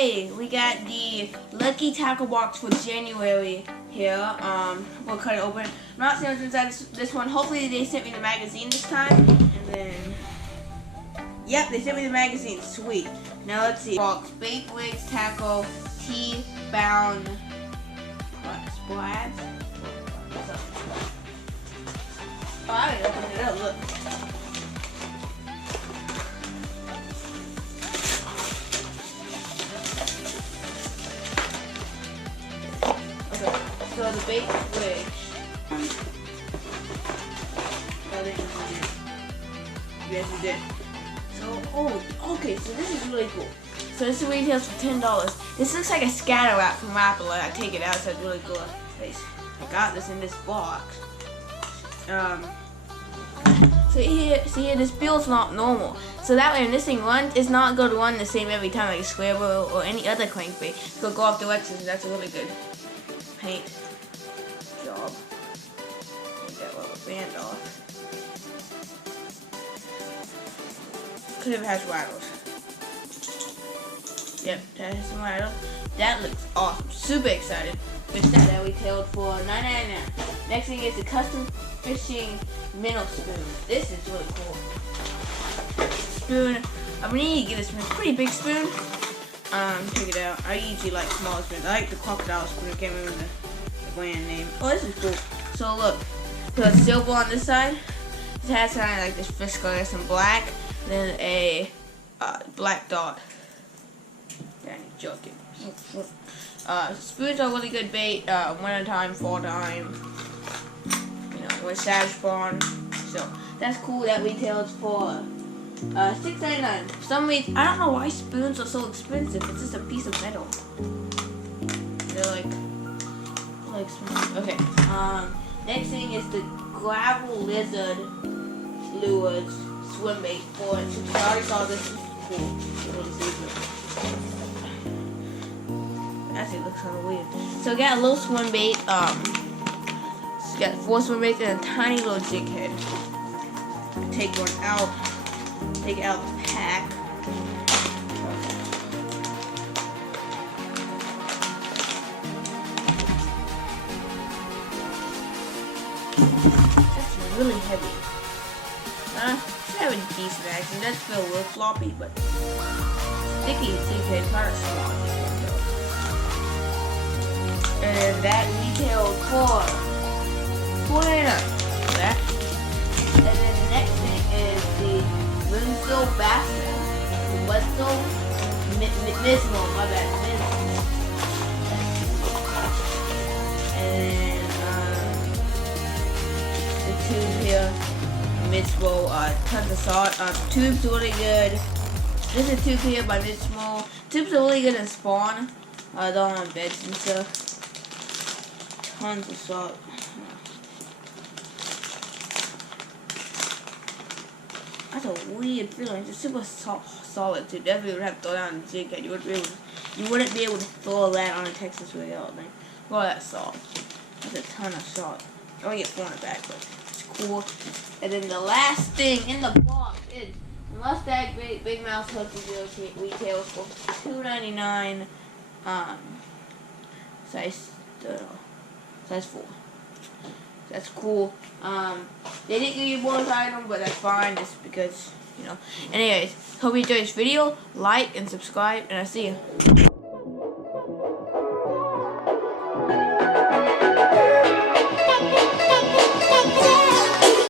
Okay, we got the Lucky Tacklebox for January here. We'll cut it open. I'm not seeing what's inside this one. Hopefully they sent me the magazine this time. And then, yep, they sent me the magazine. Sweet. Now let's see. Box, Bait Wigs, Tackle, T-Bound, Splash. Oh, I didn't open it up. Look. So the bait wig. Yes, we did. So, oh, okay. So this is really cool. So this retails for $10. This looks like a scatter wrap from Apple. I take it out, so it's really cool. I got this in this box. So here, see here, this bill's not normal. So that way, when this thing runs, it's not going to run the same every time like a square wheel or any other crankbait. It's going to go off directions. That's a really good paint job. Take that little band off. Because it has rattles. Yep, that has some rattles. That looks awesome. Super excited. Good stuff that retailed for $9.99. Next thing is the custom fishing minnow spoon. This is really cool. Spoon. I'm gonna need to get a spoon. It's a pretty big spoon. Check it out. I usually like smaller spoons. I like the crocodile spoon. I can't remember the brand name. Oh, this is cool. So look, put silver on this side. It has kind of like this fish color, some black, then a black dot. Danny joking. Spoons are really good bait. Winter time, fall time. You know, with Savage Spawn. So that's cool. That retails for $6.99. For some reason, I don't know why spoons are so expensive. It's just a piece of metal. They're like spoons. Okay. Next thing is the gravel lizard lures swim bait for it. So I already saw this. Cool. Actually, it looks kind of weird. So we got a little swim bait. So we got 4 swim baits and a tiny little jig head. Take one out. Take it out the pack. That's really heavy. It's having decent action. That's feel a little floppy, but sticky jig head, kind of small. And that retailed for $4.99. That. And then the next thing is the Winslow Basket. Winslow Mismo, my bad. And the tube here, Mismo, tons of salt. Tube's really good. This is a tube here by Mismo. Tubes are really good in spawn. They're on beds and stuff. Tons of salt. That's a weird feeling. It's a super solid too. Definitely would have to throw down the jig head. You wouldn't be able to throw that on a Texas rig out thing. All that salt. That's a ton of salt. I only get 400 back, but it's cool. And then the last thing in the box is Mustang Big Mouse Hook retails for $2.99. Size 4. That's cool. They didn't give you a bonus item, but that's fine, just because, you know. Anyways, hope you enjoyed this video. Like and subscribe, and I'll see you.